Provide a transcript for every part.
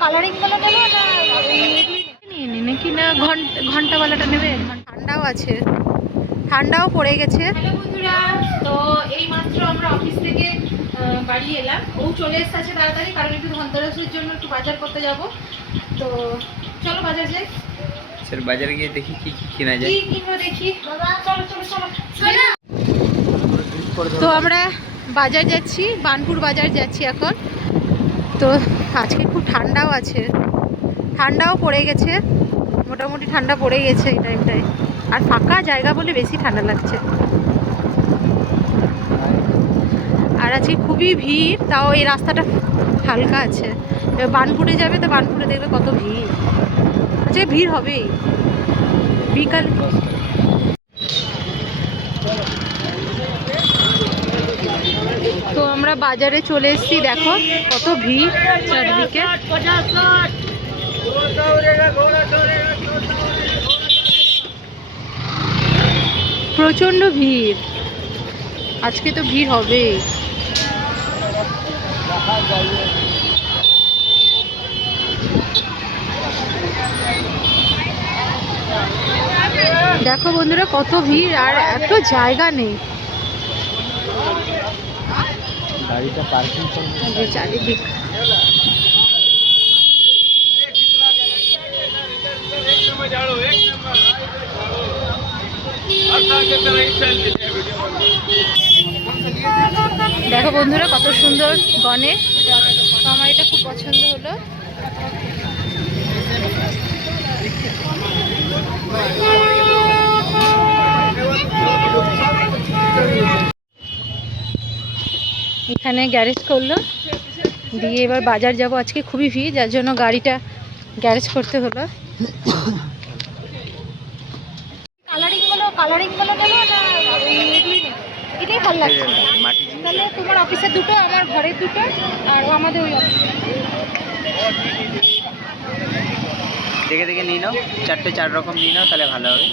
Colouring वाला নেবে না নিয়ে নি নাকি না ঘন্টা वालाটা নেবে? ঠান্ডাও আছে, ঠান্ডাও পড়ে গেছে। হ্যালো বন্ধুরা, তো এই মাত্র আমরা অফিস থেকে বাড়ি এলাম। ও চলে এসেছে তাড়াতাড়ি, কারণ একটু ধনতেরাসের জন্য একটু বাজার করতে যাব। তো চলো বাজার যাই। স্যার বাজারে গিয়ে দেখি কি কি কেনা যায়। কি কিনবো দেখি, চলো চলো চলো। তো আমরা বাজার যাচ্ছি, বানপুর বাজার যাচ্ছি এখন। তো আজকে খুব ঠান্ডাও আছে, ঠান্ডাও পড়ে গেছে, মোটামুটি ঠান্ডা পড়ে গেছে এই টাইমটায়। আর ফাঁকা জায়গা বলে বেশি ঠান্ডা লাগছে। আর আজকে খুবই ভিড়, তাও এই রাস্তাটা হালকা আছে। এবার বানপুরে যাবে, তো বানপুরে দেখবে কত ভিড়। আজকে ভিড় হবেই বিকাল। তো আমরা বাজারে চলে এসেছি, দেখো কত ভিড় চারদিকে। প্রচন্ড ভিড়, আজকে তো ভিড় হবে। দেখো বন্ধুরা কত ভিড়, আর এত জায়গা নেই। গাড়িটা পার্কিং করব চারিদিক। দেখো বন্ধুরা কত সুন্দর গণেশ, আমার এটা খুব পছন্দ হলো। এখানে গ্যারেজ করলো, দিয়ে এবার বাজার যাব। আজকে খুবই ভিড়, যার জন্য গাড়িটা গ্যারেজ করতে হলো। কালারিং গুলো নেবো না এটাই ভালো লাগছে। তাহলে তোমার অফিসের দুটো, আমার ঘরের দুটো, আর আমাদের ওই দেখে দেখে নিয়ে নাও, চারটে চার রকম নিয়ে নাও, তাহলে ভালো হবে।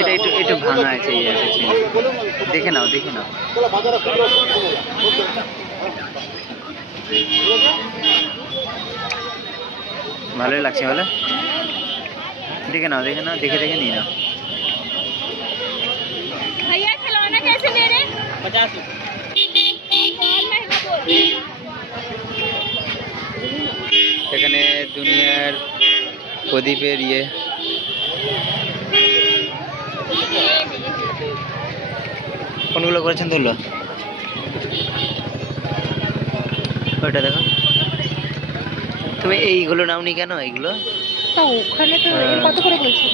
এটা একটু একটু ভাঙা আছে, দেখে নাও দেখে নাও। ভালোই লাগছে বলে, দেখে নাও দেখে নাও, দেখে দেখে নিয়ে নাও। भैया खिलौना कैसे दे रहे? 50। এখানে দুনিয়ার প্রদীপের ইয়ে, কোনগুলো করেছেন তুললো ওইটা দেখো। তুমি এইগুলো নাওনি কেন? এইগুলো তো ওখানে তো কত করে বলছো?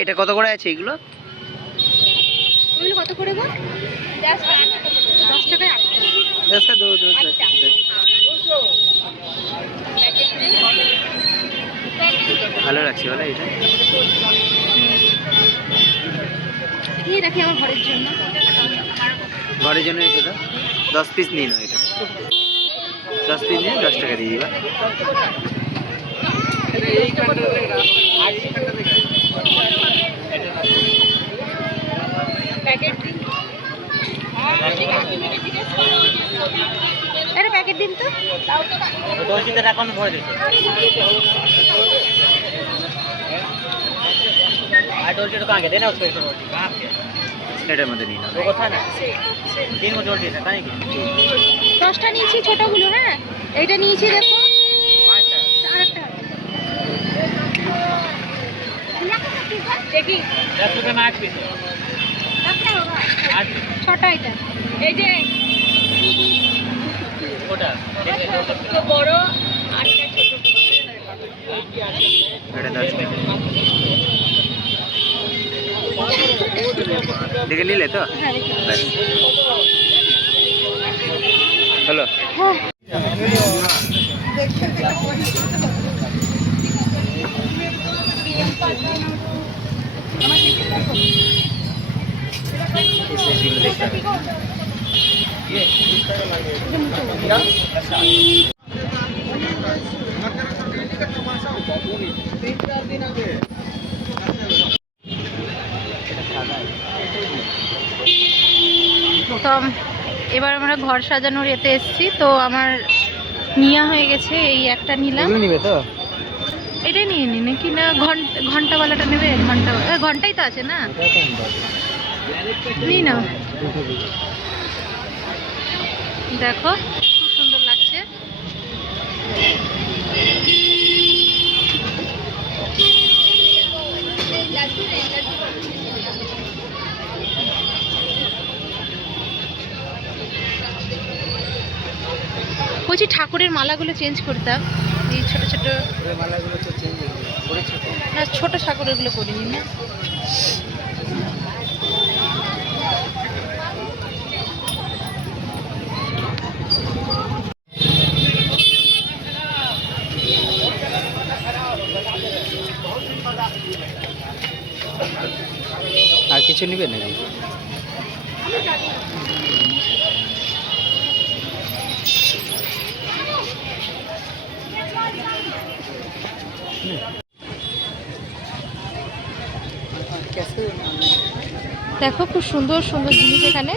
এটা কত করে আছে? এইগুলো কত করে গো? 10 টাকায় 10 दो दो। ভালো লাগছে বলে এটা। এই রাখি আমার ঘরের জন্য। ঘরের জন্য রেখে দাও। 10 পিস নিয়ে নাও, এটা 10 পিস নিয়ে 10 টাকা দিয়ে দিবা। अरे पैकेट दिन तो अकाउंट भरे दिते আর ডোলটি তো কাকে দেনা उसको कहां पे এটার মধ্যে নিয়ে নাও। ও কথা না তিন গো ডোলটি না তাই কি 10টা নিয়েছি ছোটগুলো। হ্যাঁ এইটা নিয়েছি দেখো 5টা আরেকটা দেখি 10 টাকা में 8 পিস 6টা এটা। এই যে ওটা তো বড় আটটা ছোট। এটা 10 টাকা দেখে নিলে তো। হ্যালো তো এবার আমরা ঘর সাজানোর এতে এসেছি, তো আমার নেওয়া হয়ে গেছে, এই একটা নিলাম। নিবে তো এটাই নিয়ে নি নাকি না ঘন্টাওয়ালাটা নেবে? ঘন্টাই তো আছে না, নি না। দেখো খুব সুন্দর লাগছে। বলছি ঠাকুরের মালাগুলো চেঞ্জ করতাম, এই ছোট ছোট মালাগুলো তো চেঞ্জ করেছে। না, ছোট ঠাকুরের গুলো করিনি না। আর কিছু নিবে নাকি? দেখো খুব সুন্দর সুন্দর জিনিস এখানে।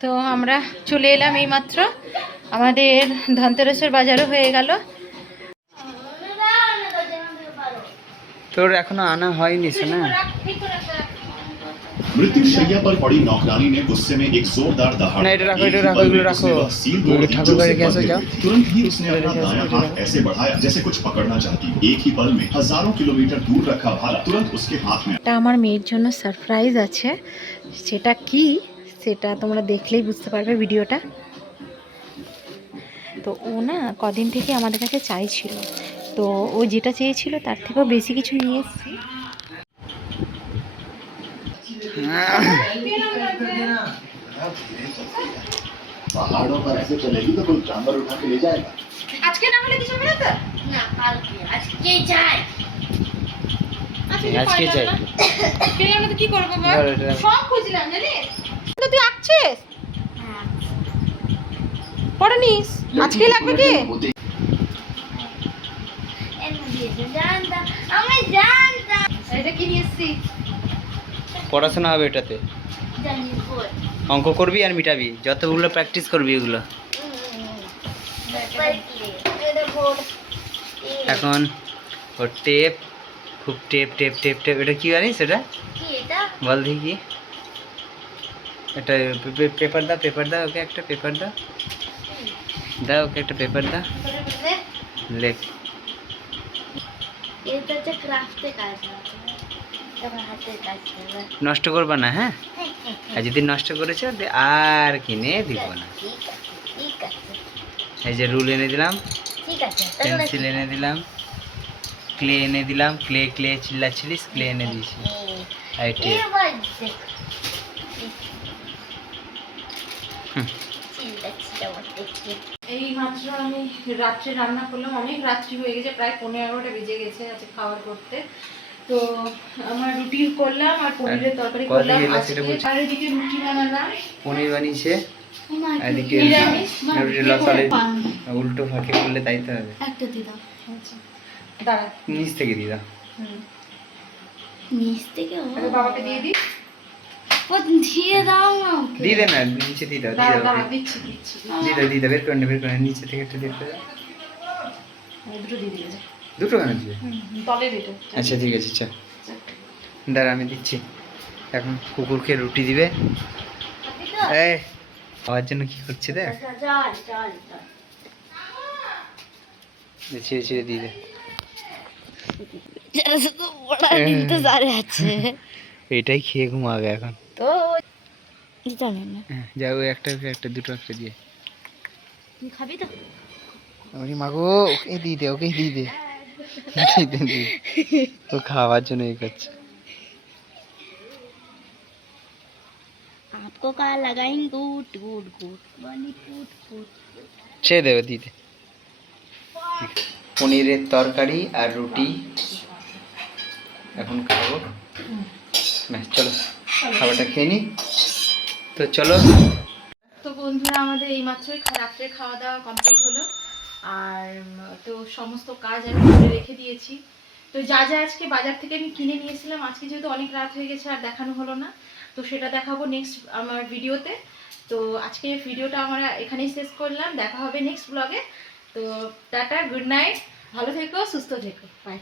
তো আমরা চলে এলাম এইমাত্র, আমাদের ধনতেরাসের বাজারও হয়ে গেল। তোর এখনো আনা হয়নি না? मृत्यु शैया पर पड़ी नौकरानी ने गुस्से में एक जोरदार दहाड़ नहीं, रखो, उसने वह सील तोड़ दी जो उसे बंद जाओ। हुई। तुरंत ही उसने अपना दायां हाथ ऐसे बढ़ाया जैसे कुछ पकड़ना चाहती। एक ही पल में हजारों किलोमीटर दूर रखा भाला तुरंत उसके हाथ में। এটা আমার মেয়ের জন্য সারপ্রাইজ আছে, সেটা কি সেটা তোমরা দেখলেই বুঝতে পারবে ভিডিওটা। তো ও না কদিন থেকে আমাদের কাছে চাইছিল, তো ও যেটা চেয়েছিল তার থেকেও বেশি কিছু নিয়ে এসেছি। पहाड़ों पर ऐसे चलेगी तो कोई जानवर उठा के ले जाएगा। আজকে না হলে কিছু হবে না তো? না কালকে আজকে যাই আজকে চাই। পেলে না তো কি করবো বল? ধর এটা। সব খুঁজলাম জানিস, তো তুই আঁকছিস পড়ে নিস, আজকে লাগবে কি? জানতাম আমি জানতাম এটা কি নিয়ে এসেছি? পড়াশোনা হবে এটাতে, জানি বল অঙ্ক করবি আর মিটাবি, যতগুলো প্র্যাকটিস করবি এগুলো। এখন ওর টেপ, খুব টেপ টেপ টেপ টেপ, এটা কি জানিস এটা? কি এটা বল দেখি। এটা পেপার দাও, পেপার দাও ওকে, একটা পেপার দাও, দাও ওকে একটা পেপার দাও, লেখ। এটা হচ্ছে ক্রাফটে কাজ তোমার হাতের কাজ করবে নষ্ট করবা না, হ্যাঁ? আর যদি নষ্ট করেছো আর কিনে দিব না। ঠিক আছে ঠিক আছে এই যে রুল এনে দিলাম, ঠিক আছে পেন্সিল এনে দিলাম, ক্লে এনে দিলাম, ক্লে ক্লে চিল্লাচ্ছিলিস, ক্লে এনে দিয়েছি। আর টেপ। এই মাত্র আমি রাত্রে রান্না করলাম, অনেক রাত্রি হয়ে গেছে, প্রায় 11:30 বেজে গেছে আজকে খাবার করতে। তো আমার রুটি করলাম আর পনিরের তরকারি কত করলাম গেলে আজকে। সেটা বলছি। আর এদিকে রুটি বানালাম, পনির বানিয়েছে, এদিকে নিরামিষ। রুটি লসালে উল্টো ফাঁকে করলে তাই তো হবে। একটা দিদাম আচ্ছা দাঁড়া, নিচ থেকে দিয়ে দাও। নিচ থেকে আগে বাবাকে দিয়ে দিই। দিয়ে দাও না ওকে। দিয়ে দে না, নিচে দিয়ে দাও, দিয়ে দাঁড়া দাও, দাঁড়া, দিচ্ছি দিচ্ছি। দিয়ে দাও, দিয়ে দাও, বের করে নে, বের করে নে, নিচে থেকে একটা দিয়ে দাও। দুটো দিয়ে দিলে যা। দুটো কেন দিবে? তলে দিটো। আচ্ছা ঠিক আছে, চল দাঁড়া আমি দিচ্ছি। এখন কুকুরকে রুটি দিবে। এই খাওয়ার জন্য কি করছে দেখ, চল চল চল ছিঁড়ে ছিঁড়ে দিয়ে দে। যারা শুধু বড় ইন্তজারে আছে এইটাই খেয়ে ঘুমাবে এখন। তো জানি না হ্যাঁ, যাও ওই একটা একটা দুটো একটা দিয়ে। তুই খাবি তো ওরে মাগো, ওকে দিয়ে দে, ওকে দিয়ে দে, দিয়ে দে, দিয়ে দে। ও খাওয়ার জন্য এই করছে। सबको का लगाएंगे गुड गुड गुड बनी गुड गुड ছেড়ে দেবে দিতে। পনিরের তরকারি আর রুটি এখন খাবো। ব্যাস চলো খাবারটা খেয়ে নিই। তো চলো। তো বন্ধুরা আমাদের এই মাত্রই রাত্রে খাওয়া দাওয়া কমপ্লিট হলো। আর তো সমস্ত কাজ আমি করে রেখে দিয়েছি। তো যা যা আজকে বাজার থেকে আমি কিনে নিয়েছিলাম, আজকে যেহেতু অনেক রাত হয়ে গেছে আর দেখানো হলো না, তো সেটা দেখাবো নেক্সট আমার ভিডিওতে। তো আজকে ভিডিওটা আমরা এখানেই শেষ করলাম, দেখা হবে নেক্সট ব্লগে। তো টাটা, গুড নাইট, ভালো থেকো, সুস্থ থেকো, বাই।